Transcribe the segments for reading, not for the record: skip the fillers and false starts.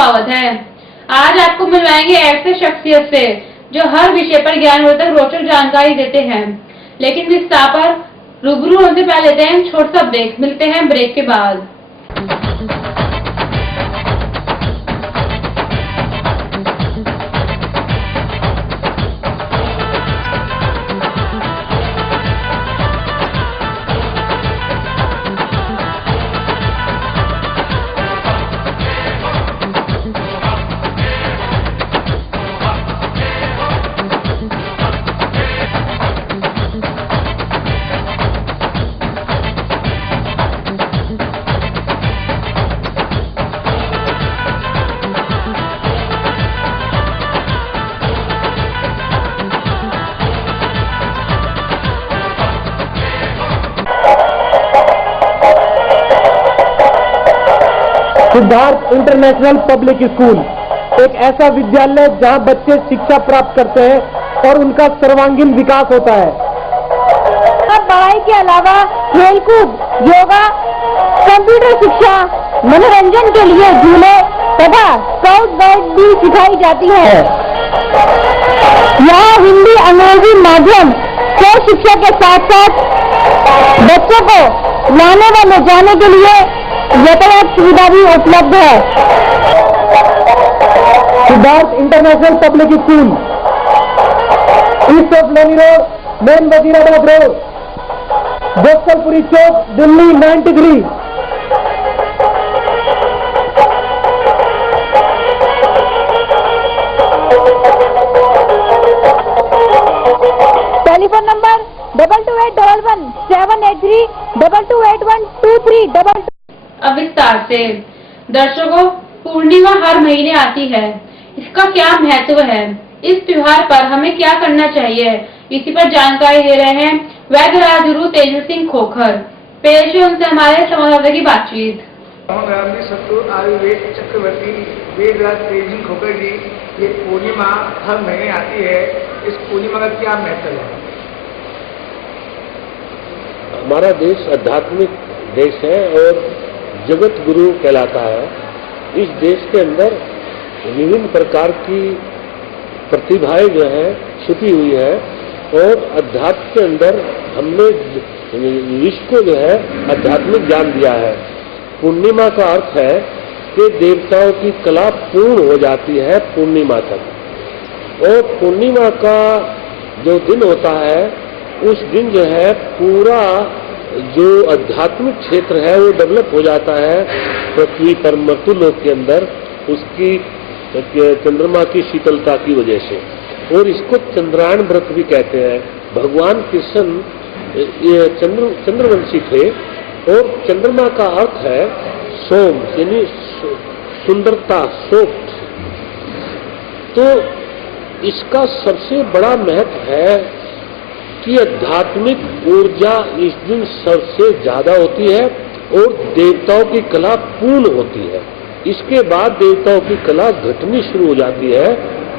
मुआवत है। आज आपको मिलवाएंगे ऐसे शख्सियत से जो हर विषय पर ज्ञानवर्धक रोचक जानकारी देते हैं। लेकिन विस्तार पर रूबरू होने से पहले लेते हैं छोटा सा ब्रेक। मिलते हैं ब्रेक के बाद। सिद्धार्थ इंटरनेशनल पब्लिक स्कूल एक ऐसा विद्यालय जहां बच्चे शिक्षा प्राप्त करते हैं और उनका सर्वांगीण विकास होता है। पढ़ाई के अलावा खेलकूद, योगा, कंप्यूटर शिक्षा, मनोरंजन के लिए झूले तथा स्काउट गाइड भी सिखाई जाती है। यहाँ हिंदी, अंग्रेजी माध्यम से शिक्षा के साथ साथ बच्चों को लाने व ले जाने के लिए यातायात सुविधा भी उपलब्ध है। Siddharth International Public School, East of Loni Road, Main Wazirabad Road, Gopalpuri Chowk, Delhi 93। Telephone number 2281 783 22812322। अब विस्तार से। दर्शकों, पूर्णिमा हर महीने आती है। इसका क्या महत्व है? इस त्योहार पर हमें क्या करना चाहिए? इसी पर जानकारी दे रहे हैं वैद्य राजगुरु तेज सिंह खोखर। पेश है उनसे हमारे संवाददाता की बातचीत। आयुर्वेद चक्रवर्ती वेदराज तेज सिंह खोखर जी, ये पूर्णिमा हर महीने आती है। इस पूर्णिमा का क्या महत्व है? हमारा देश आध्यात्मिक देश है और जगत गुरु कहलाता है। इस देश के अंदर विभिन्न प्रकार की प्रतिभाएं जो है छुपी हुई है और अध्यात्म के अंदर हमने विश्व को जो है आध्यात्मिक ज्ञान दिया है। पूर्णिमा का अर्थ है कि देवताओं की कला पूर्ण हो जाती है पूर्णिमा तक। और पूर्णिमा का जो दिन होता है उस दिन जो है पूरा जो आध्यात्मिक क्षेत्र है वो डेवलप हो जाता है पृथ्वी पर मर्त्युलोक के अंदर, उसकी चंद्रमा की शीतलता की वजह से। और इसको चंद्रायण व्रत भी कहते हैं। भगवान कृष्ण ये चंद्रवंशी थे और चंद्रमा का अर्थ है सोम, यानी सुंदरता, सोफ्ट। तो इसका सबसे बड़ा महत्व है कि आध्यात्मिक ऊर्जा इस दिन सबसे ज्यादा होती है और देवताओं की कला पूर्ण होती है। इसके बाद देवताओं की कला घटनी शुरू हो जाती है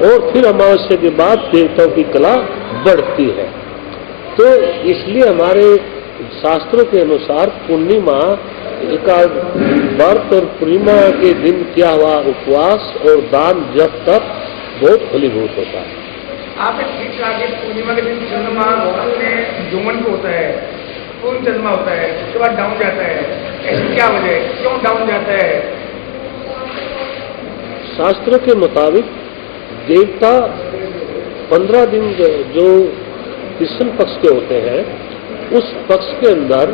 और फिर अमावस्या के बाद देवताओं की कला बढ़ती है। तो इसलिए हमारे शास्त्रों के अनुसार पूर्णिमा का व्रत और पूर्णिमा के दिन किया हुआ उपवास और दान जब तक बहुत फलीभूत होता है। आपने ठीक कहा कि पूर्णिमा के दिन चंद्रमा अपने जोमन को होता है, पूर्ण चंद्रमा होता है, उसके बाद डाउन जाता है। ऐसी क्या वजह है, क्यों डाउन जाता है? शास्त्रों के मुताबिक देवता 15 दिन जो कृष्ण पक्ष के होते हैं उस पक्ष के अंदर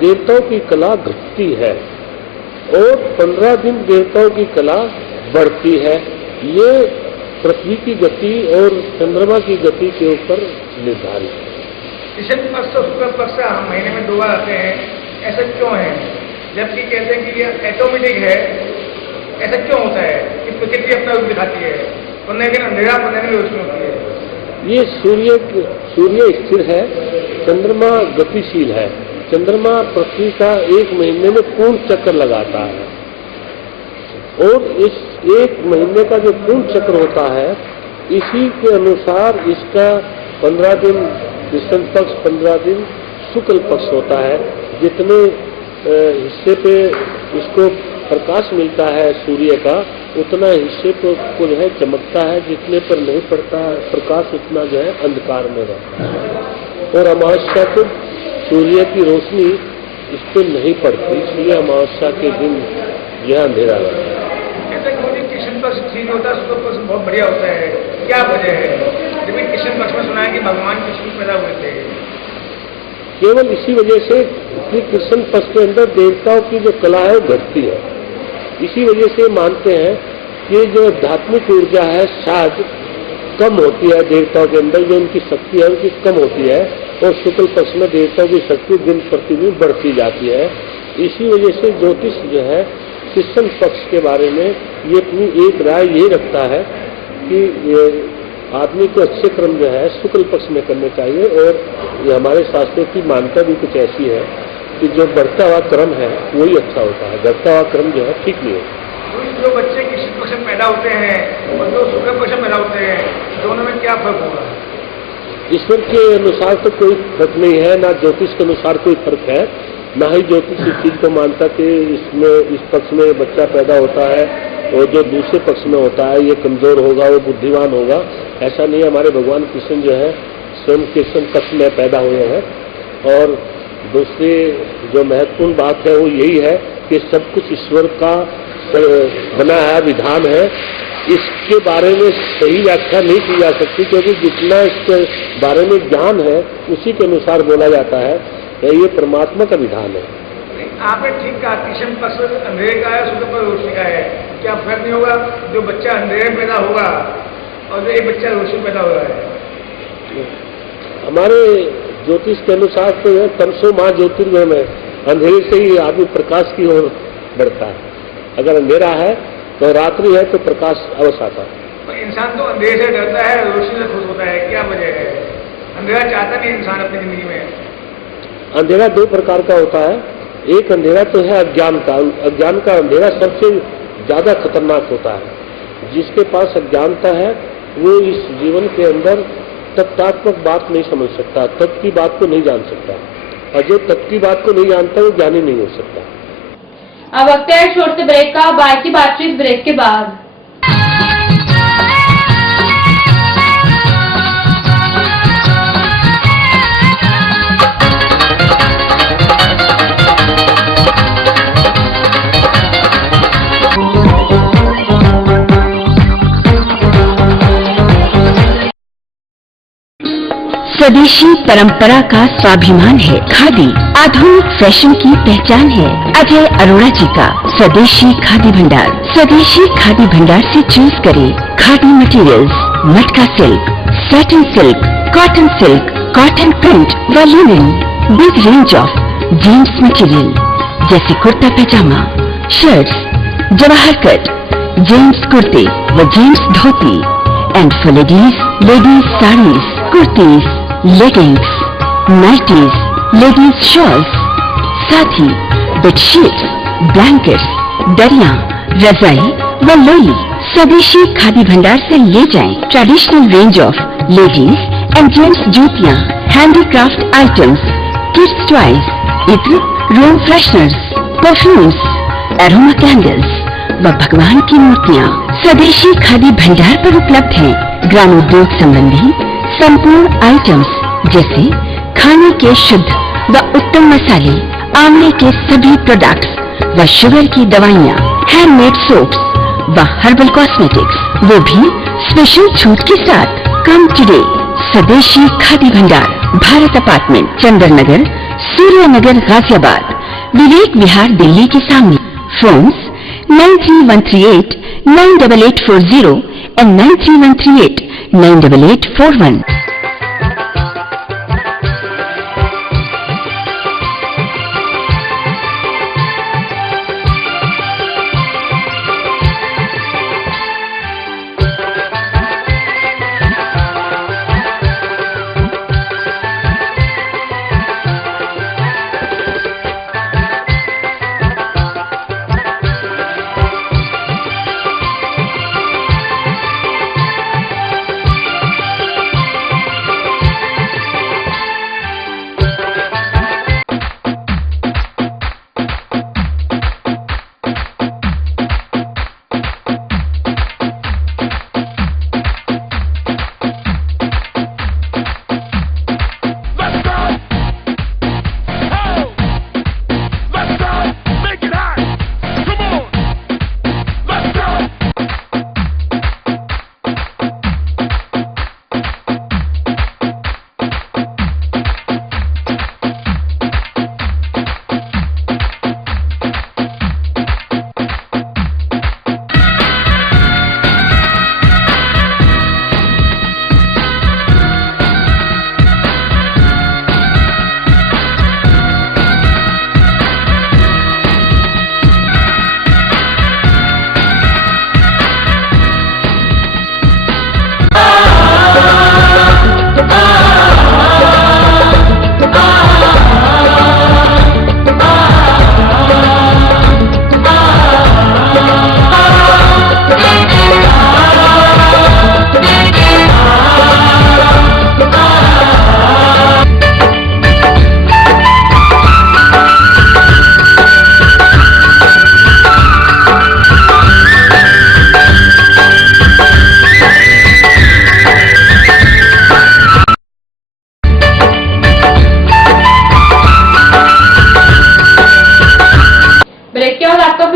देवताओं की कला घटती है और 15 दिन देवताओं की कला बढ़ती है। ये पृथ्वी की गति और चंद्रमा की गति के ऊपर निर्धारित है। कृष्ण पक्ष और शुक्ल पक्ष हम महीने में 2 बार आते हैं, ऐसा क्यों है? जबकि कहते हैं कि ये ऑटोमेटिक है, ऐसा क्यों होता है कि प्रकृति अपना रूप दिखाती है, वरना कि अंधेरा बनने में रोशनी होती है? ये सूर्य स्थिर है, चंद्रमा गतिशील है। चंद्रमा पृथ्वी का 1 महीने में पूर्ण चक्कर लगाता है और इस 1 महीने का जो पूर्ण चक्र होता है इसी के अनुसार इसका 15 दिन कृष्ण पक्ष, 15 दिन शुक्ल पक्ष होता है। जितने हिस्से पे इसको प्रकाश मिलता है सूर्य का उतना हिस्से को जो है चमकता है, जितने पर नहीं पड़ता प्रकाश उतना जो है अंधकार में रहता है। और अमावस्या को सूर्य की रोशनी इस पर नहीं पड़ती, इसलिए अमावस्या के दिन यह अंधेरा रहता है। ऐसा क्यों कृष्ण पक्ष ठीक होता है, शुक्ल पक्ष बहुत बढ़िया होता है, क्या वजह है? जब कृष्ण पक्ष में सुना है कि भगवान कृष्ण पैदा हुए थे, केवल इसी वजह से कि कृष्ण पक्ष के अंदर देवताओं की जो कला है वो घटती है। इसी वजह से मानते हैं कि जो आध्यात्मिक ऊर्जा है शायद कम होती है देवताओं के अंदर, जो उनकी शक्ति है उनकी कम होती है, और शुक्ल पक्ष में देवताओं की शक्ति दिन प्रतिदिन बढ़ती जाती है। इसी वजह से ज्योतिष जो है कृष्ण पक्ष के बारे में ये अपनी एक राय यही रखता है कि आदमी को अच्छे कर्म जो है शुक्ल पक्ष में करने चाहिए। और ये हमारे शास्त्रों की मान्यता भी कुछ ऐसी है कि जो बढ़ता हुआ क्रम है वही अच्छा होता है, घटता हुआ क्रम जो है ठीक नहीं होता। जो बच्चे कृष्ण पक्ष में पैदा होते हैं और जो शुक्ल पक्ष में पैदा होते हैं, दोनों में क्या फर्क होगा? ईश्वर के अनुसार तो कोई फर्क नहीं है, ना ज्योतिष के अनुसार कोई फर्क है, ना ही ज्योतिष इस चीज को मानता कि इसमें इस पक्ष में बच्चा पैदा होता है और जो दूसरे पक्ष में होता है ये कमजोर होगा, वो बुद्धिमान होगा। ऐसा नहीं है। हमारे भगवान कृष्ण जो है स्वयं कृष्ण पक्ष में पैदा हुए हैं। और दूसरी जो महत्वपूर्ण बात है वो यही है कि सब कुछ ईश्वर का बनाया विधान है। इसके बारे में सही व्याख्या नहीं की जा सकती, क्योंकि जितना इसके बारे में ज्ञान है उसी के अनुसार बोला जाता है कि ये परमात्मा का विधान है। आपने ठीक कहा, कृष्ण पक्ष अंधेरे का है, शुक्ल पक्ष रोशनी का है। क्या फर्क नहीं होगा जो बच्चा अंधेरे में पैदा होगा और जो एक बच्चा रोशनी पैदा हुआ है? हमारे ज्योतिष के अनुसार तो यह तमसो मां ज्योतिर्मय में अंधेरे से ही आदमी प्रकाश की ओर बढ़ता है। अगर अंधेरा है तो रात्रि है तो प्रकाश अवश्य आता है। तो इंसान तो अंधेरे से डरता है, रोशनी से खुश होता है, क्या वजह है? अंधेरा चाहता नहीं इंसान अपनी जिंदगी में। अंधेरा दो प्रकार का होता है। एक अंधेरा तो है अज्ञान का। अज्ञान का अंधेरा सबसे ज्यादा खतरनाक होता है। जिसके पास अज्ञानता है वो इस जीवन के अंदर तत्वात्मक बात नहीं समझ सकता, तत्व की बात को नहीं जान सकता, और जो तत्व की बात को नहीं जानता वो ज्ञानी नहीं हो सकता। अब वक्त है छोटे ब्रेक का, बाकी बातचीत ब्रेक के बाद। स्वदेशी परंपरा का स्वाभिमान है खादी, आधुनिक फैशन की पहचान है अजय अरोड़ा जी का स्वदेशी खादी भंडार। स्वदेशी खादी भंडार से चूज करें khadi materials, matka silk, satin silk, cotton print व linen. Big range of gents material जैसे kurta pyjama, shirts, Jawahar cut, gents कुर्ते व gents dhoti, and for ladies saris, kurtis, leggings, nighties, ladies shawls, साथ ही बेडशीट्स, ब्लैंकेट्स, दरिया, रजाई व लोई। स्वदेशी खादी भंडार से ले जाएं traditional range of ladies and gents जूतियां, हैंडीक्राफ्ट आइटम्स, किड्स टॉयज, इत्र, room fresheners, perfumes, aroma candles व भगवान की मूर्तियां स्वदेशी खादी भंडार पर उपलब्ध हैं। ग्रामोद्योग संबंधी संपूर्ण आइटम्स जैसे खाने के शुद्ध व उत्तम मसाले, आंवले के सभी प्रोडक्ट्स व शुगर की दवाइयाँ, हैंडमेड सोप्स व हर्बल कॉस्मेटिक्स, वो भी स्पेशल छूट के साथ। कम टुडे स्वदेशी खादी भंडार, भारत अपार्टमेंट, चंदन नगर, सूर्य नगर, गाजियाबाद, विवेक विहार, दिल्ली के सामने। Phones 9338 98840 and 9338 98841।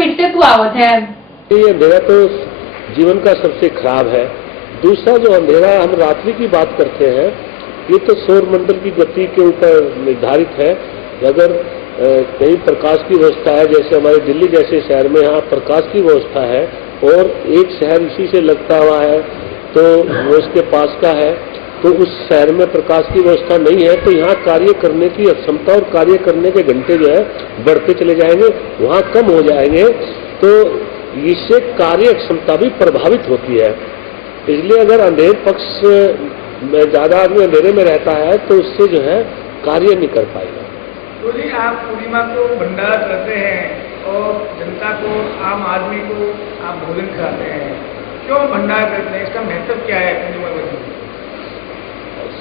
फिर से कुआवत है। ये अंधेरा तो जीवन का सबसे खराब है। दूसरा जो अंधेरा हम रात्रि की बात करते हैं, ये तो सौर मंडल की गति के ऊपर निर्धारित है। अगर कहीं प्रकाश की व्यवस्था है, जैसे हमारे दिल्ली जैसे शहर में यहाँ प्रकाश की व्यवस्था है और एक शहर इसी से लगता हुआ है तो वो उसके पास का है, तो उस शहर में प्रकाश की व्यवस्था नहीं है, तो यहाँ कार्य करने की अक्षमता और कार्य करने के घंटे जो है बढ़ते चले जाएंगे, वहाँ कम हो जाएंगे, तो इससे कार्य क्षमता भी प्रभावित होती है। इसलिए अगर अंधेरे पक्ष में ज्यादा आदमी अंधेरे में रहता है तो उससे जो है कार्य नहीं कर पाएगा। तो जी आप पूर्णिमा को भंडारा करते हैं और जनता को, आम आदमी को आप भोजन कराते हैं, क्यों भंडारा करते हैं? इसका महत्व क्या है पूर्णिमा का?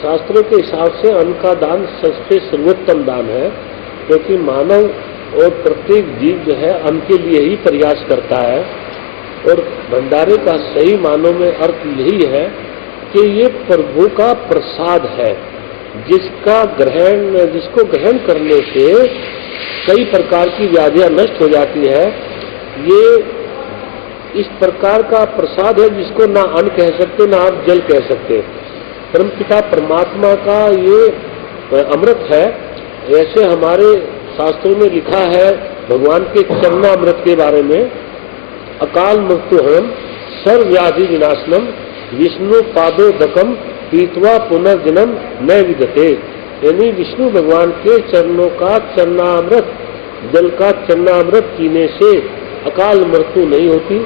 शास्त्रों के हिसाब से अन्न का दान सबसे सर्वोत्तम दान है, क्योंकि मानव और प्रत्येक जीव जो है अन्न के लिए ही प्रयास करता है। और भंडारे का सही मानों में अर्थ यही है कि ये प्रभु का प्रसाद है, जिसको ग्रहण करने से कई प्रकार की व्याधियां नष्ट हो जाती है। ये इस प्रकार का प्रसाद है जिसको ना अन्न कह सकते, ना आप जल कह सकते। परमपिता परमात्मा का ये अमृत है। ऐसे हमारे शास्त्रों में लिखा है भगवान के चरणामृत के बारे में, अकाल मृत्युहरम सर्व व्याधि विनाशनम विष्णु पादोदकम पीतवा पुनर्जन्म न विदते। यानी विष्णु भगवान के चरणों का चरणामृत, जल का चरणामृत पीने से अकाल मृत्यु नहीं होती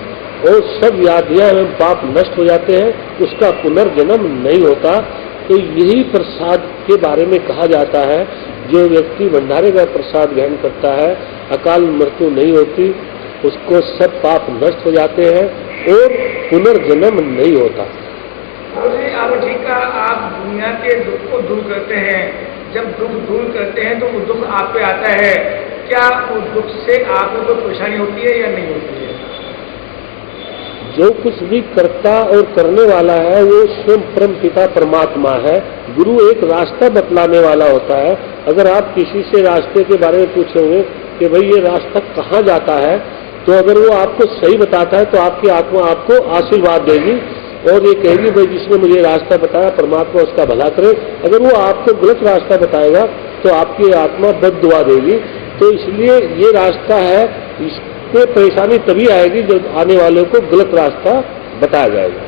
और सब व्याधियां एवं पाप नष्ट हो जाते हैं, उसका पुनर्जन्म नहीं होता। तो यही प्रसाद के बारे में कहा जाता है, जो व्यक्ति भंडारे का प्रसाद ग्रहण करता है अकाल मृत्यु नहीं होती, उसको सब पाप नष्ट हो जाते हैं और पुनर्जन्म नहीं होता। आप ठीक कहा, आप दुनिया के दुख को दूर करते हैं। जब दुख दूर करते हैं तो वो दुख आप पे आता है, क्या उस दुख से आपको कोई परेशानी होती है या नहीं होती है? जो कुछ भी करता और करने वाला है वो स्वयं परम पिता परमात्मा है। गुरु एक रास्ता बतलाने वाला होता है। अगर आप किसी से रास्ते के बारे में पूछोगे कि भाई ये रास्ता कहाँ जाता है, तो अगर वो आपको सही बताता है तो आपकी आत्मा आपको आशीर्वाद देगी और ये कहेगी भाई जिसने मुझे रास्ता बताया परमात्मा उसका भला करे। अगर वो आपको गलत रास्ता बताएगा तो आपकी आत्मा बद्दुआ देगी। तो इसलिए ये रास्ता है, इससे परेशानी तभी आएगी जब आने वाले को गलत रास्ता बताया जाएगा।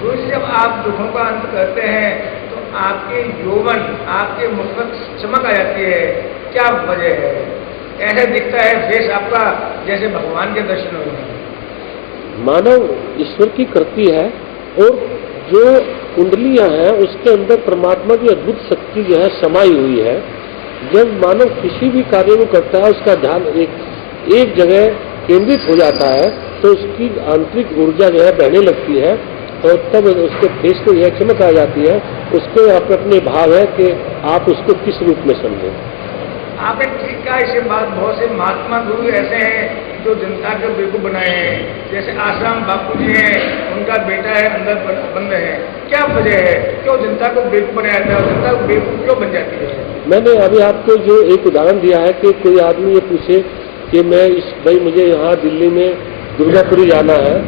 गुरु जी, जब आप दुखों का अंत करते हैं तो आपके यौवन, आपके मुख पर चमक आ जाती है, क्या वजह है? ऐसा दिखता है फेस आपका जैसे भगवान के दर्शन हो रहे हैं। मानव ईश्वर की कृति है और जो कुंडलियां हैं उसके अंदर परमात्मा की अद्भुत शक्ति जो है समाई हुई है। जब मानव किसी भी कार्य को करता है उसका ध्यान एक जगह केंद्रित हो जाता है तो उसकी आंतरिक ऊर्जा जो है बहने लगती है और तब उसके फेस को यह चमक आ जाती है। उसके अपने भाव है कि आप उसको किस रूप में समझें। आपने ठीक कहा, इसे बात बहुत से महात्मा गुरु ऐसे हैं जो जनता को बेवकूफ बनाए हैं। जैसे आश्रम बापू जी हैं, उनका बेटा है अंदर बंद है। क्या वजह है, क्यों जनता को बेवकूफ बनाया जाता है और जनता को बेवकूफ क्यों बन जाती है? मैंने अभी आपको जो एक उदाहरण दिया है कि कोई आदमी ये पूछे कि मैं भाई मुझे यहाँ दिल्ली में दुर्गापुरी जाना है,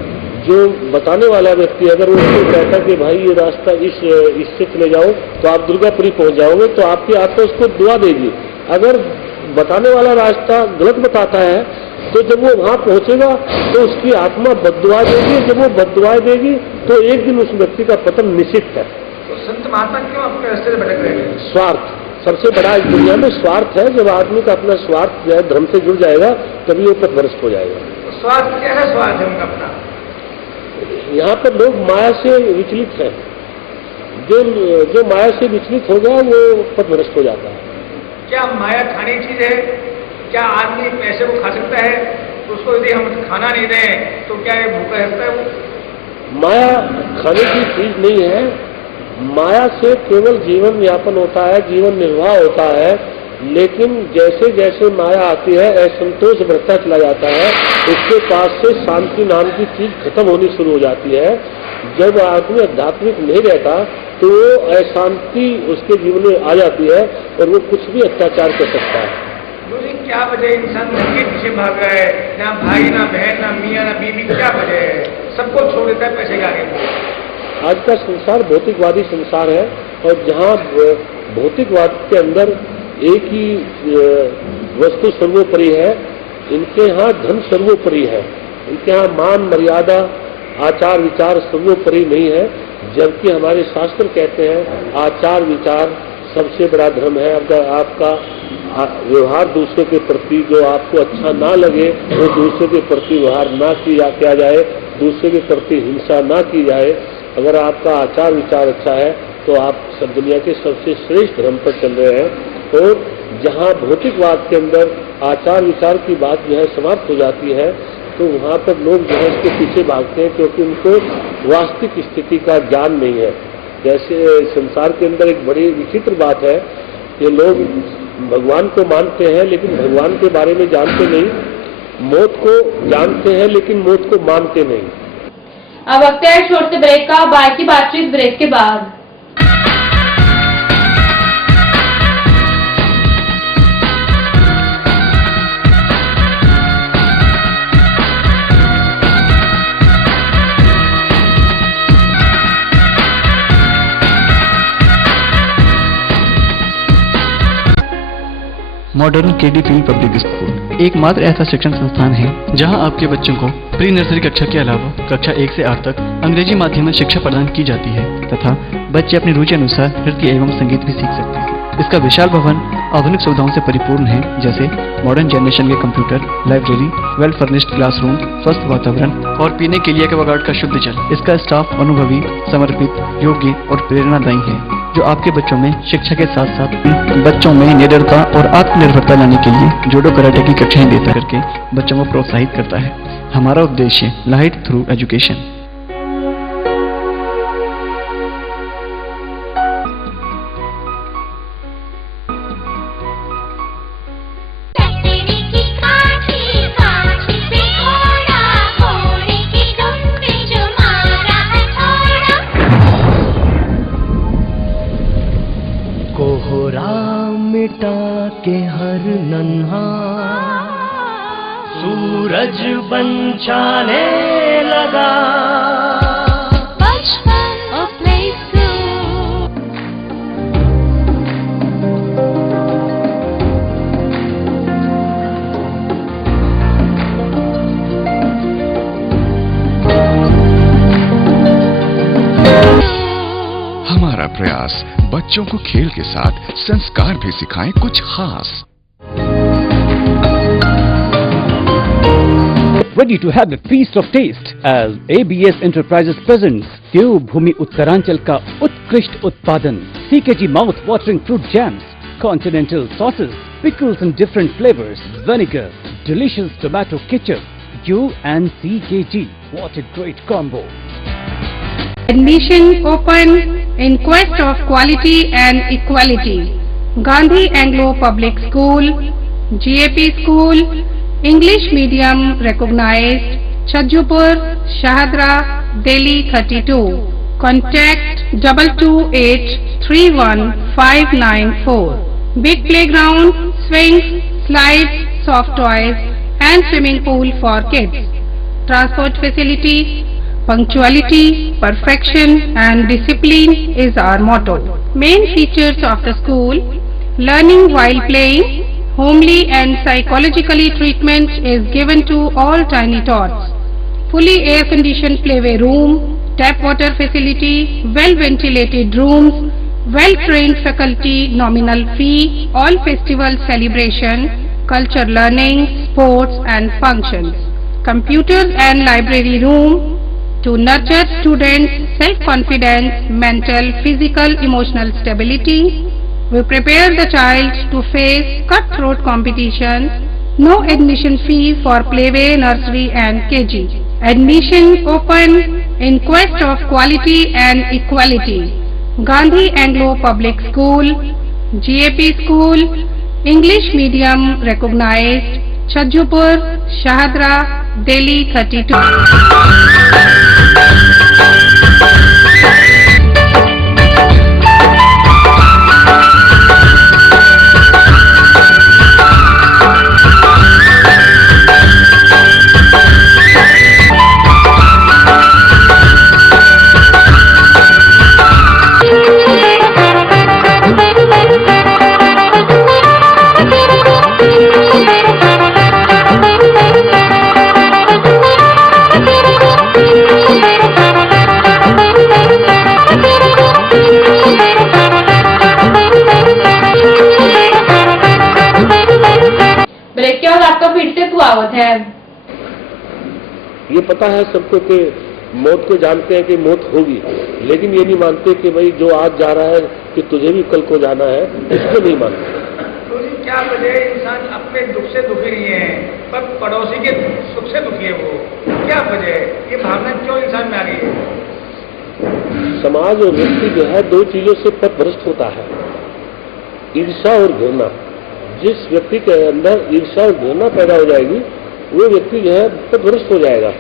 जो बताने वाला व्यक्ति अगर वो कहता कि भाई ये रास्ता इससे चले जाओ तो आप दुर्गापुरी पहुंच जाओगे, तो आपकी आत्मा उसको दुआ देगी। अगर बताने वाला रास्ता गलत बताता है तो जब वो वहां पहुंचेगा तो उसकी आत्मा बद्दुआ देगी। जब वो बद्दुआ देगी तो एक दिन उस व्यक्ति का पतन निश्चित है। तो संत महात्मा क्यों अपने रास्ते से भटक रहे हैं? स्वार्थ सबसे बड़ा इस दुनिया में स्वार्थ है। जब आदमी का अपना स्वार्थ जो है धर्म से जुड़ जाएगा तभी वो पथभ्रष्ट हो जाएगा। तो स्वार्थ क्या है? स्वार्थ है उनका अपना। यहाँ पर लोग माया से विचलित हैं। जो माया से विचलित हो गया वो पथभ्रष्ट हो जाता है। क्या माया खाने की चीज है? क्या आदमी पैसे को खा सकता है? उसको यदि हम खाना नहीं दें तो क्या ये भूखा रहता है? वो माया खाने की चीज नहीं है। माया से केवल जीवन यापन होता है, जीवन निर्वाह होता है। लेकिन जैसे जैसे माया आती है असंतोष बढ़ता चला जाता है, उसके पास से शांति नाम की चीज खत्म होनी शुरू हो जाती है। जब आदमी आध्यात्मिक नहीं रहता तो अशांति उसके जीवन में आ जाती है और वो कुछ भी अत्याचार कर सकता है। दूसरी क्या वजह इंसान धन के पीछे भाग रहा है, ना भाई ना बहन ना मियाँ ना बीवी, क्या वजह है? सबको छोड़ देता है पैसे के आगे। आज का संसार भौतिकवादी संसार है और जहाँ भौतिकवाद के अंदर एक ही वस्तु सर्वोपरि है, इनके यहाँ धन सर्वोपरि है, इनके यहाँ मान मर्यादा आचार विचार सर्वोपरि नहीं है। जबकि हमारे शास्त्र कहते हैं आचार विचार सबसे बड़ा धर्म है। अगर आपका व्यवहार दूसरे के प्रति जो आपको अच्छा ना लगे वो दूसरे के प्रति व्यवहार ना किया जाए, दूसरे के प्रति हिंसा ना की जाए। अगर आपका आचार विचार अच्छा है तो आप सब दुनिया के सबसे श्रेष्ठ धर्म पर चल रहे हैं। और जहाँ भौतिकवाद के अंदर आचार विचार की बात जो है समाप्त हो जाती है तो वहाँ पर लोग जो है इसके पीछे भागते हैं, क्योंकि उनको वास्तविक स्थिति का ज्ञान नहीं है। जैसे संसार के अंदर एक बड़ी विचित्र बात है कि लोग भगवान को मानते हैं लेकिन भगवान के बारे में जानते नहीं, मौत को जानते हैं लेकिन मौत को मानते नहीं। अब वक्त है छोटे से ब्रेक का, बाकी बातचीत ब्रेक के बाद। Modern KD field public school एकमात्र ऐसा शिक्षण संस्थान है जहां आपके बच्चों को प्री नर्सरी कक्षा के अलावा कक्षा 1 से 8 तक अंग्रेजी माध्यम में शिक्षा प्रदान की जाती है तथा बच्चे अपनी रुचि अनुसार नृत्य एवं संगीत भी सीख सकते हैं। इसका विशाल भवन आधुनिक सुविधाओं से परिपूर्ण है, जैसे मॉडर्न जनरेशन के computer, library, well furnished classroom, स्वस्थ वातावरण और पीने के लिए एक्वागार्ड का शुद्ध जल। इसका स्टाफ अनुभवी, समर्पित, योग्य और प्रेरणादायी है, जो आपके बच्चों में शिक्षा के साथ साथ बच्चों में निडरता और आत्मनिर्भरता लाने के लिए जूडो कराटे की कक्षाएं देता करके बच्चों को प्रोत्साहित करता है। हमारा उद्देश्य लाइट थ्रू एजुकेशन। मिटा के हर नन्हा सूरज बन जाने लगा। हमारा प्रयास बच्चों को खेल के साथ संस्कार भी सिखाएं कुछ खास। Ready to have a feast of taste as ABS Enterprises presents देवभूमि उत्तरांचल का उत्कृष्ट उत्पादन CKG mouth watering fruit jams, continental sauces, pickles in different flavors, vinegar, delicious tomato ketchup, U and CKG. What a great combo! Admission open in quest of quality and equality. Gandhi Anglo Public School, GAP School, English Medium recognized, Chajjupur, Shahadra, Delhi 32. Contact 22831 Big playground, swings, slides, soft toys and swimming pool for kids. Transport facility, punctuality, perfection and discipline is our motto. Main features of the school: learning while playing, homely and psychologically treatment is given to all tiny tots. Fully air-conditioned playway room, tap water facility, well-ventilated rooms, well-trained faculty, nominal fee, all festival celebration, culture learning, sports and functions. Computers and library room to nurture students' self-confidence, mental, physical, emotional stability. We prepare the child to face cutthroat competition. No admission fee for playway, nursery and KG. Admission open in quest of quality and equality. Gandhi Anglo Public School, GAP School, English Medium recognized, Chajjupur, Shahadra, Delhi 32. कहावत है। ये पता है सबको कि मौत को जानते हैं कि मौत होगी, लेकिन ये नहीं मानते कि भाई जो आज जा रहा है कि तुझे भी कल को जाना है, इसको नहीं मानते। तो क्या वजह इंसान अपने दुख से दुखी नहीं है पर पड़ोसी के सुख से दुखी है? वो क्या वजह है? ये भावना क्यों इंसान में आ गई है? समाज और व्यक्ति जो है दो चीजों से पथभ्रष्ट होता है, ईर्ष्या और घृणा। जिस व्यक्ति के अंदर ईर्ष्या और घृणा पैदा हो जाएगी वो व्यक्ति जो है पथभ्रष्ट हो जाएगा।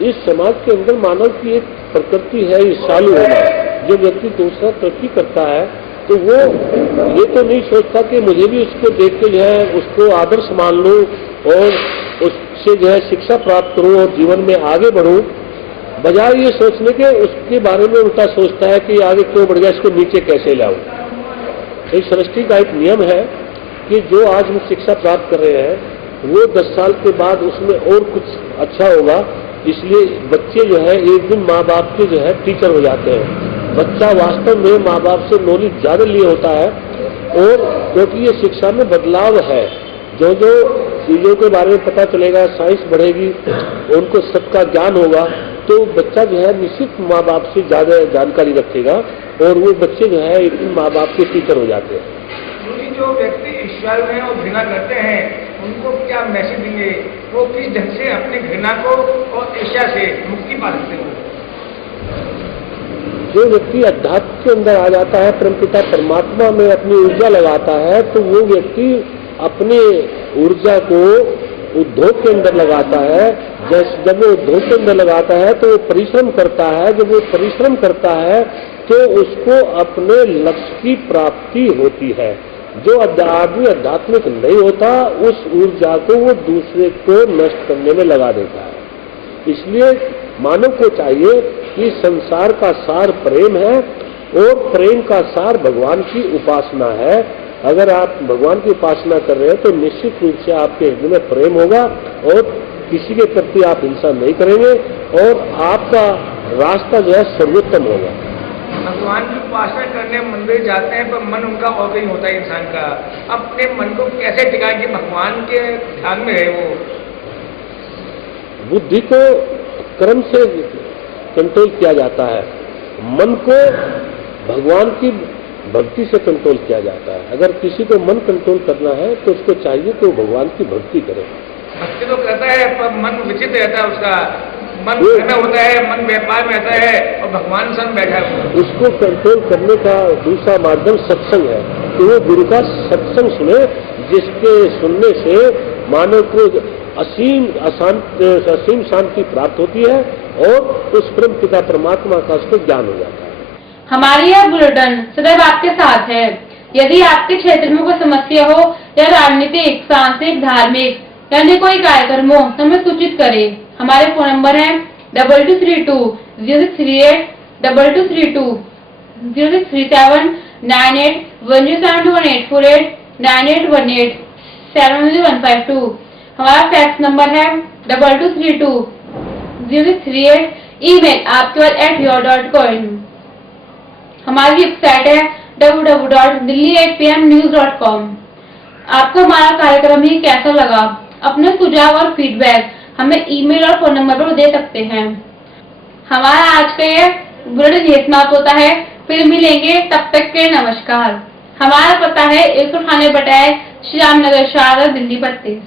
इस समाज के अंदर मानव की एक प्रकृति है ईर्ष्यालु होना। जो व्यक्ति दूसरा तरक्की करता है तो वो ये तो नहीं सोचता कि मुझे भी उसको देख के जो है उसको आदर्श मान लूं और उससे जो है शिक्षा प्राप्त करूं और जीवन में आगे बढ़ूं, बजाय ये सोचने के उसके बारे में उल्टा सोचता है कि आगे क्यों बढ़ गया, इसको नीचे कैसे लाऊं। इस सृष्टि का एक नियम है कि जो आज हम शिक्षा प्राप्त कर रहे हैं वो 10 साल के बाद उसमें और कुछ अच्छा होगा, इसलिए बच्चे जो है एक दिन माँ बाप के जो है टीचर हो जाते हैं। बच्चा वास्तव में माँ बाप से नॉलेज ज्यादा लिए होता है, और क्योंकि ये शिक्षा में बदलाव है, जो जो चीजों के बारे में पता चलेगा, साइंस बढ़ेगी, उनको सबका ज्ञान होगा, तो बच्चा जो है निश्चित माँ बाप से ज्यादा जानकारी रखेगा और वो बच्चे जो है एक दिन माँ बाप के टीचर हो जाते हैं। जो व्यक्ति ईश्वर में और घृणा करते हैं उनको क्या मैसेज देंगे? वो किस ढंग से अपने घृणा को और ईर्ष्या से मुक्ति पा सकते हैं? जो व्यक्ति अध्यात्म के अंदर आ जाता है, परमपिता परमात्मा में अपनी ऊर्जा लगाता है, तो वो व्यक्ति अपनी ऊर्जा को उद्योग के अंदर लगाता है। जब वो उद्योग के अंदर लगाता है तो वो परिश्रम करता है। जब वो परिश्रम करता है तो उसको अपने लक्ष्य की प्राप्ति होती है। जो आदमी आध्यात्मिक नहीं होता उस ऊर्जा को वो दूसरे को नष्ट करने में लगा देता है। इसलिए मानव को चाहिए कि संसार का सार प्रेम है और प्रेम का सार भगवान की उपासना है। अगर आप भगवान की उपासना कर रहे हैं तो निश्चित रूप से आपके हृदय में प्रेम होगा और किसी के प्रति आप हिंसा नहीं करेंगे और आपका रास्ता जो है सर्वोत्तम होगा। भगवान की उपासना करने मंदिर जाते हैं पर मन उनका और कहीं होता है इंसान का। अपने मन को कैसे टिकाएं कि भगवान के ध्यान में रहे? वो बुद्धि को कर्म से कंट्रोल किया जाता है, मन को भगवान की भक्ति से कंट्रोल किया जाता है। अगर किसी को मन कंट्रोल करना है तो उसको चाहिए कि वो भगवान की भक्ति करे। भक्ति तो करता है पर मन विचित्र रहता है, उसका मन में होता है, मन व्यापार में रहता है और भगवान संग बैठा है। उसको कंट्रोल करने का दूसरा माध्यम सत्संग है कि वो गुरु का सत्संग सुने, जिसके सुनने से मानव को असीम शांति प्राप्त होती है और उस परम पिता परमात्मा का उसको ज्ञान हो जाता है। हमारी यह बुलेटिन सदैव आपके साथ है। यदि आपके क्षेत्र में कोई समस्या हो या राजनीतिक, सांस्कृतिक, धार्मिक या अन्य कोई कार्यक्रम हो तो हमें सूचित करें। हमारे फोन नंबर है 2232-0638, 2232-0637, 9810721848, 9818-7152। हमारा फैक्स नंबर है 2232-0638। ईमेल आपकेवाल@your.com। हमारी वेबसाइट है www.delhi8pmnews.com। आपको हमारा कार्यक्रम ही कैसा लगा? अपने सुझाव और फीडबैक हमें ईमेल और फोन नंबर पर दे सकते हैं। हमारा आज का ये बुलेटिन यहीं समाप्त होता है। फिर मिलेंगे, तब तक के नमस्कार। हमारा पता है 198 श्याम नगर, शारदा, दिल्ली 32।